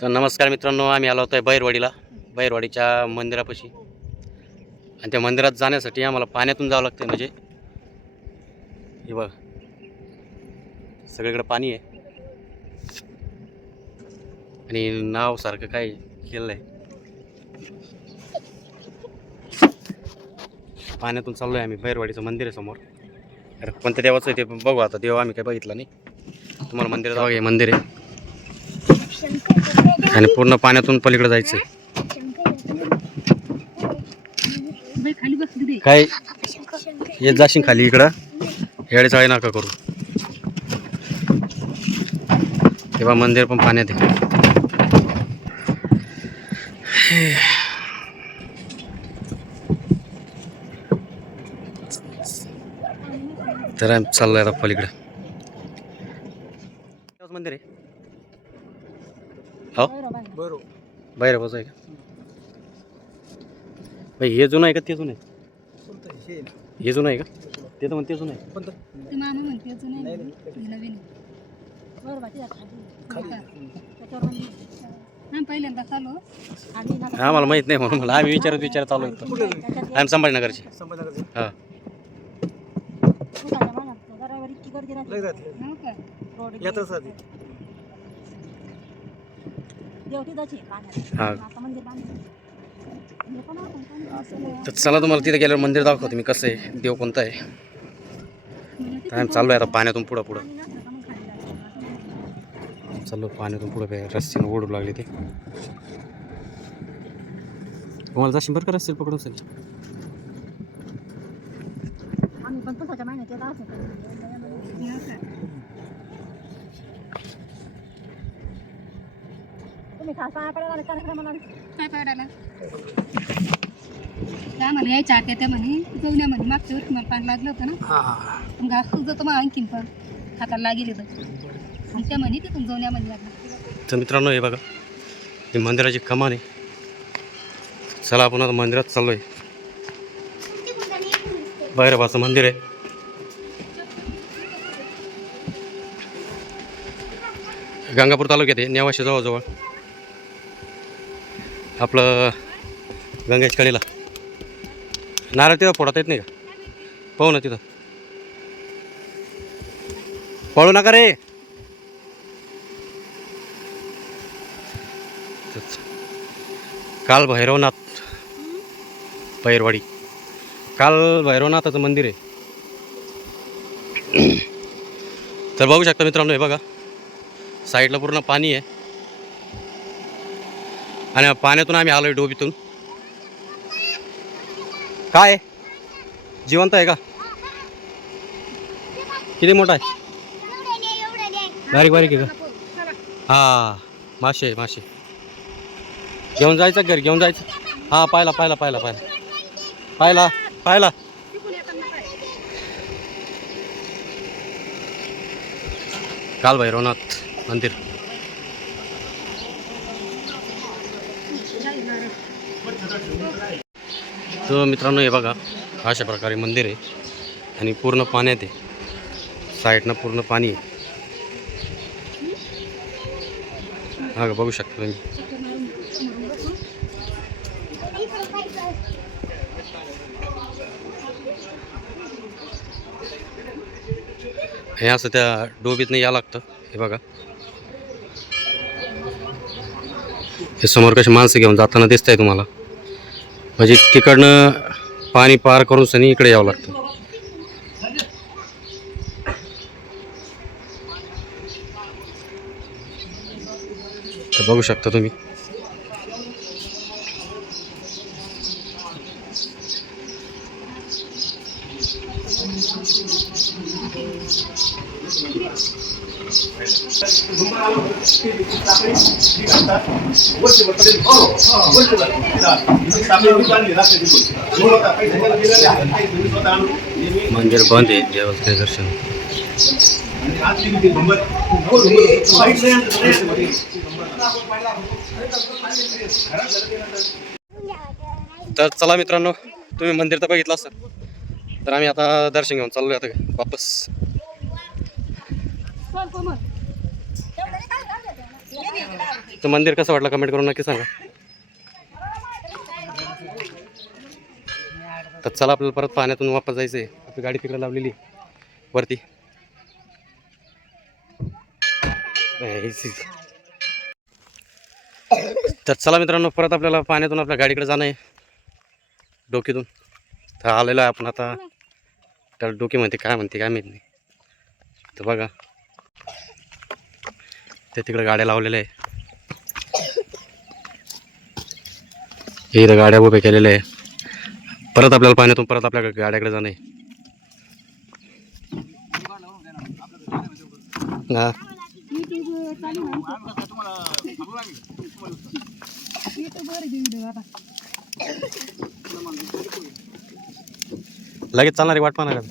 तर नमस्कार मित्रांनो, आम्ही आलो होतो बैरवाडीला, बैरवाडीच्या मंदिरापाशी. आणि त्या मंदिरात जाण्यासाठी आम्हाला पाण्यातून जावं लागतं. म्हणजे हे बघ, सगळीकडे पाणी आहे आणि नाव सारखं काय केलं आहे. पाण्यातून चाललो आहे आम्ही. बैरवाडीचं मंदिर आहे समोर. अरे कोणत्या देवाचं आहे ते बघू आता. देव आम्ही काय बघितला नाही. तुम्हाला मंदिरात बघा, हे मंदिर आहे आणि पूर्ण पाण्यातून पलीकडे जायचं आहे. काय येत जाशील खाली इकडं, येडे चाळी नका करू. तेव्हा मंदिर पण पाण्यात आहे. तर आम्ही चाललोय आता पलीकडं. मंदिर आहे हो, बाहेर बस आहे का भाई? हे जुनं आहे का ते जुनं आहे? हे जुनं आहे का? ते तर म्हणते जुनं आहे. हा मला माहित नाही म्हणून मला आम्ही विचारत चालू होतो. आम्ही संभाजीनगरचे. हा तर चला तुम्हाला तिथे गेल्यावर मंदिर दाखवतो मी कसं आहे, देव कोणता आहे. तर आम्ही चाललो आहे आता पाण्यातून पुढं चाललो. पाण्यातून पुढं काय रस्त्यानं ओढू लागले ते. तुम्हाला जाशील बरं का रस्ते पकडून असेल. आम्हाला यायच्या आट्या त्या म्हणे जवण्यामध्ये मागच्या वर्षी मला पाणी लागलं होतं ना, मग असं जातं मग आणखीन पण हाताला लागेल तर त्या म्हणे तिथून जवण्यामध्ये लागलं. तर मित्रांनो हे बघा, ही मंदिराची कमान आहे. चला आपण आता मंदिरात चाललो आहे. भैरवाचं मंदिर आहे. गंगापूर तालुक्यात आहे, नेवाशी जवळजवळ आपलं गंगेश कडेला. नारळ तिथं फोडता येत नाही का? पाहू ना तिथं. पळू नका रे. काल भैरवनाथ, बैरवाडी काल भैरवनाथाचं मंदिर आहे. तर बघू शकता मित्रांनो, हे बघा साईडला पूर्ण पाणी आहे आणि पाण्यातून आम्ही आलोय, डोबीतून. काय जिवंत आहे का? किती मोठा आहे? बारीक बारीक आहे का? हा, मासे मासे घेऊन जायचं घरी, घेऊन जायचं. हा पाहिला पाहिला पाहिला पाहिला पाहिला पाहिला. काल भैरवनाथ मंदिर. तर मित्रांनो हे बघा, अशा प्रकारे मंदिर आहे आणि पूर्ण पाण्यात आहे. साईडनं पूर्ण पाणी आहे. हा बघू शकता तुम्ही. हे असं त्या डोबीतनं यावं लागतं. हे बघा, हे समोर कशी माणसं घेऊन जाताना दिसत आहे तुम्हाला. म्हणजे तिकडनं पाणी पार करून सनी इकडे यावं लागतं. तर बघू शकता तुम्ही. मंदिर बंद आहे, देवाचं काही दर्शन. तर चला मित्रांनो, तुम्ही मंदिर तर बघितलं असेल. तर आम्ही आता दर्शन घेऊन चाललोय आता वापस. तर मंदिर कसं वाटलं कमेंट करून नक्की सांगा. तर चला आपल्याला परत पाण्यातून वापस जायचं आहे. आपली गाडी तिकडे लावलेली वरती. तर चला मित्रांनो, परत आपल्याला पाण्यातून आपल्या गाडीकडे जाणं आहे डोकीतून. तर आलेलो आहे आपण आता. त्याला डोकी म्हणते काय माहीत नाही. तर बघा ते तिकडे गाड्या लावलेल्या आहे. इथं गाड्या उभे केलेल्या आहे. परत आपल्याला पाण्यातून परत आपल्या गाड्याकडे जाणं आहे. हा लगेच चालणारी वाट पाहणार का?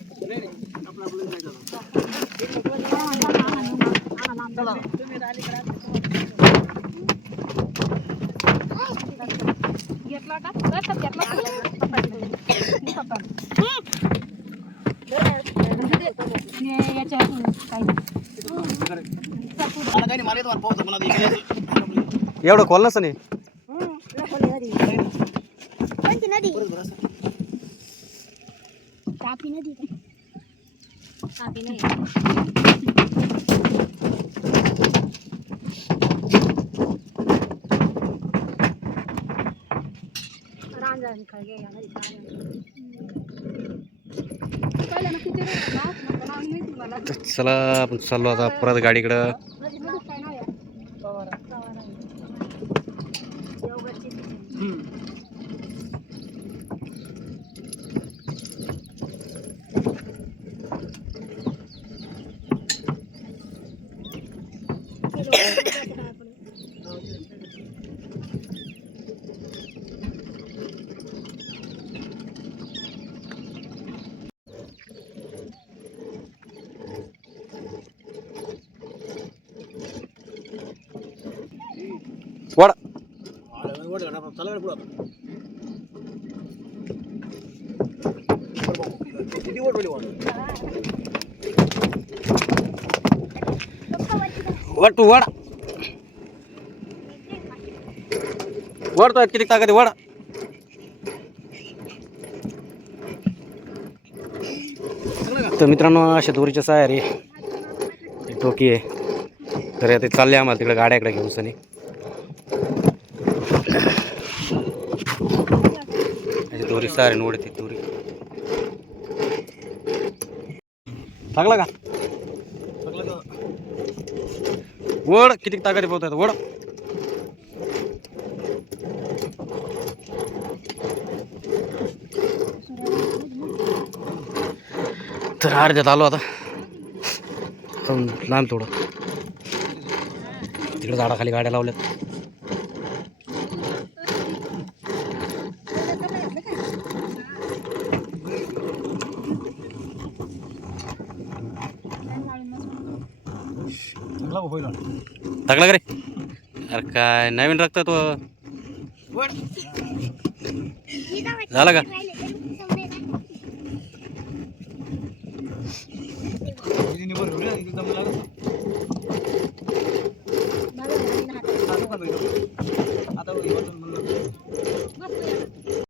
एवढं खोल नसं नाही. तापी नदी तापी नाही. चला आपण चाललो आता परत गाडीकडं. वड वड तू वड वडतोय किती ताकद वड. तर मित्रांनो अशा दोरीच्या साह्याने टोकी आहे. तर ते चालले आम्हाला तिकडे गाड्याकडे घेऊन सनी. दोरी साऱ्याने ओढते दोरी. लागला का वड किती ताकद पोहतात वड. तर अर्ध्यात आलो आता. लांब थोडं तिकडे झाडाखाली गाड्या लावल्यात. टाकला का रे? अरे काय नवीन रक्त तो झाला का?